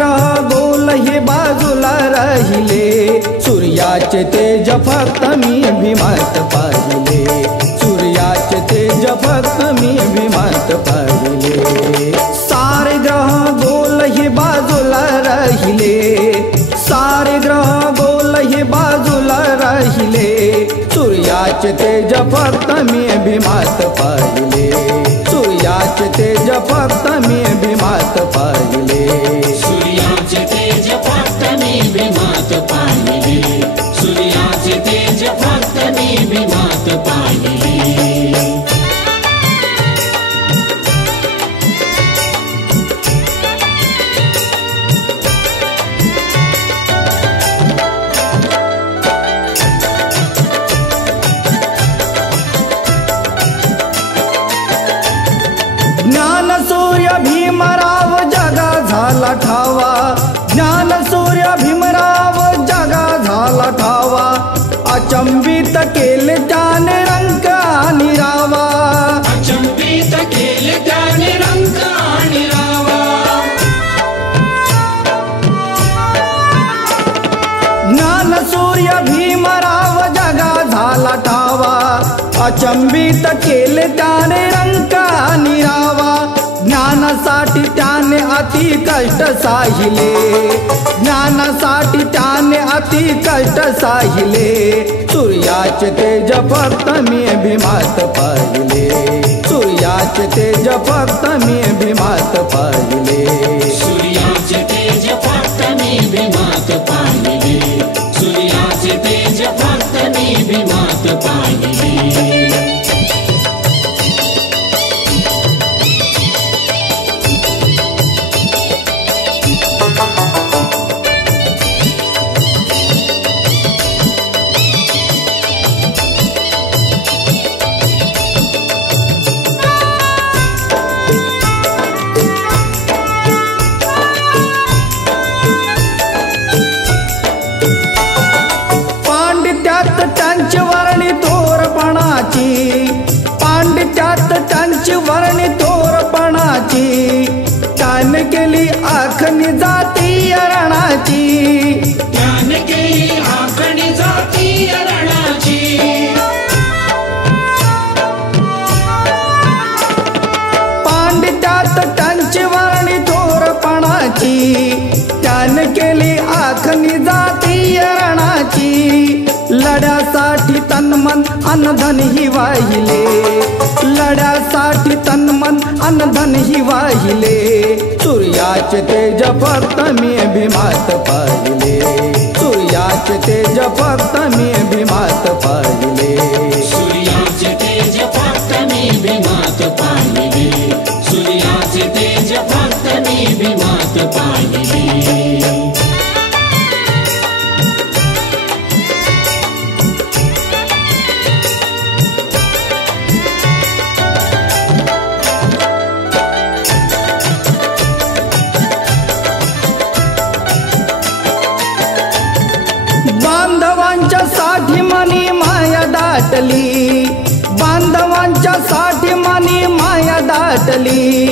ग्रह गोल हे बाजूला राहिले, सूर्याचे तेज फक्त मी भीमात पाहिले, सूर्याचे तेज फक्त मी भीमात पाहिले। सारे ग्रह गोल हे बाजूला राहिले, सारे ग्रह गोल हे बाजूला राहिले, सूर्याचे तेज फक्त मी भीमात पाहिले, सूर्याचे तेज फक्त मी भीमात पाहिले, सूर्याचे तेज फक्त मी भीमात पाहिले, सूर्याचे तेज फक्त मी भीमात पाहिले। ज्ञान सूर्य भीमराव जगा झाला ठावा, ज्ञान सूर्य भीमराव जगा झाला ठावा, अचंबित केले त्याने रंग आणि रावा, अचंबित केले त्याने रंग आणि रावा। ज्ञान सूर्य भीमराव जगा झाला ठावा, अचंबित केले त्याने रंग आणि रावा, ज्ञानासाठी त्याने अति कष्ट साहिले, ज्ञानासाठी त्याने अति कष्ट साहिले, सूर्याचे तेज फक्त मी भीमात पाहिले, सूर्याचे तेज फक्त मी भीमात पाहिले, सूर्याचे तेज फक्त मी भीमात पाहिले, सूर्याचे तेज फक्त मी भीमात पाहिले। पांडित्यात त्यांची वर्णी थोरपणाची, पांडित्यात त्यांची वर्णी थोरपणाची, त्याने केली आखणी जाती रणाची, त्याने केली आखणी जाती रणाची। पांडित्यात त्यांची वर्णी थोरपणाची, त्याने केली आखणी जाती रणाची, लढ्यासाठी तन्मन अनधन ही वाहिले, लढ्यासाठी तन्मन अनधन ही वाहिले, सूर्याचे तेज फक्त मी भीमात पाहिले, सूर्याचे तेज फक्त मी भीमात पाहिले, सूर्याचे तेज फक्त मी भीमात पाहिले, सूर्याचे तेज फक्त मी भीमात पाहिले। बांधवांच्या साठी मनी माया दाटली, बांधवांच्या साठी मनी माया दाटली,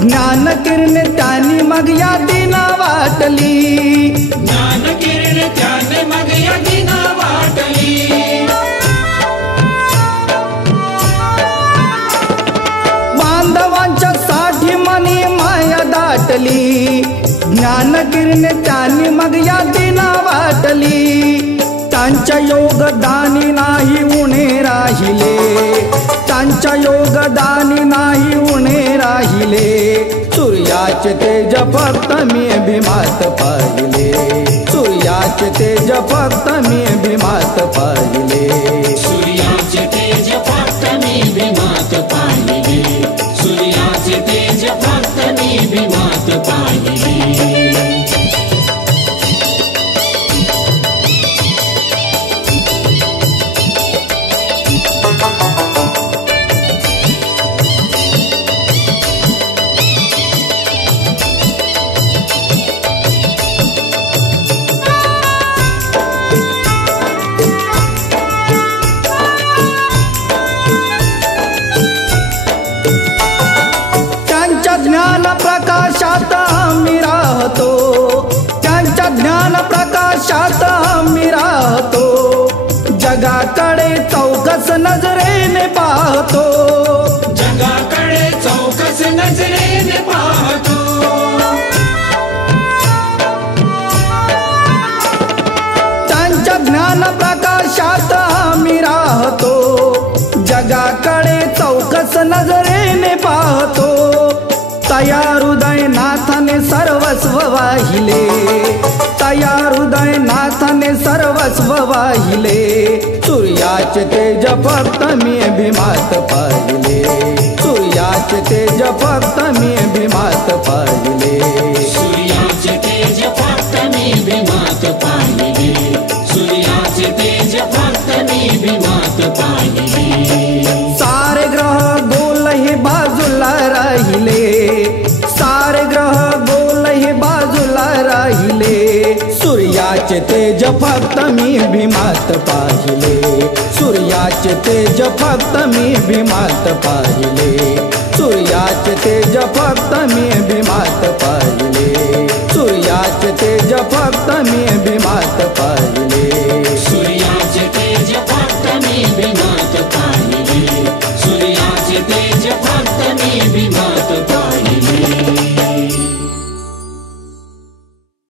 ज्ञान किरण त्यांनी मग या दिना वाटली, ज्ञान किरण त्याने मग या दिना वाटली, बांधवांच्या साठी मनी माया दाटली, ज्ञान किरण त्यांनी मग या दिना वाटली, त्यांच्या योगदानी नाही उणे राहिले, त्यांच्या योगदानी नाही उणे राहिले, सूर्याचे तेज फक्त मी भीमात पाहिले, सूर्याचे तेज फक्त मी भीमात पाहिले, सूर्याचे तेज फक्त मी भीमात पाहिले, सूर्याचे तेज फक्त मी भीमात पाहिले। ज्ञान प्रकाशात आम्ही राहतो, जगाकडे चौकस नजरेने पाहतो, जगाकडे चौकस नजरेने पाहतो. त्यांच्या ज्ञान प्रकाशात आम्ही राहतो, जगाकडे चौकस नजरेने पाहतो. तया हृदयनाथाने सर्वस्व वाहिले, तया हृदयनाथाने सर्वस्व वाहिले. सूर्याचे तेज फक्त मी भीमात पाहिले, सूर्याचे तेज फक्त मी भीमात पाहिले. सूर्याचे तेज फक्त मी भीमात पाहिले, सूर्याचे तेज फक्त मी भीमात पाहिले. सारे ग्रह गोल हे बाजूला राहिले, सारे ग्रह गोल हे बाजूला राहिले. सूर्याचे तेज फक्त मी भीमात पाहिले, सूर्याचे तेज फक्त मी भीमात पाहिले, सूर्याचे तेज फक्त मी भीमात पाहिले, सूर्याचे तेज फक्त मी भीमात पाहिले.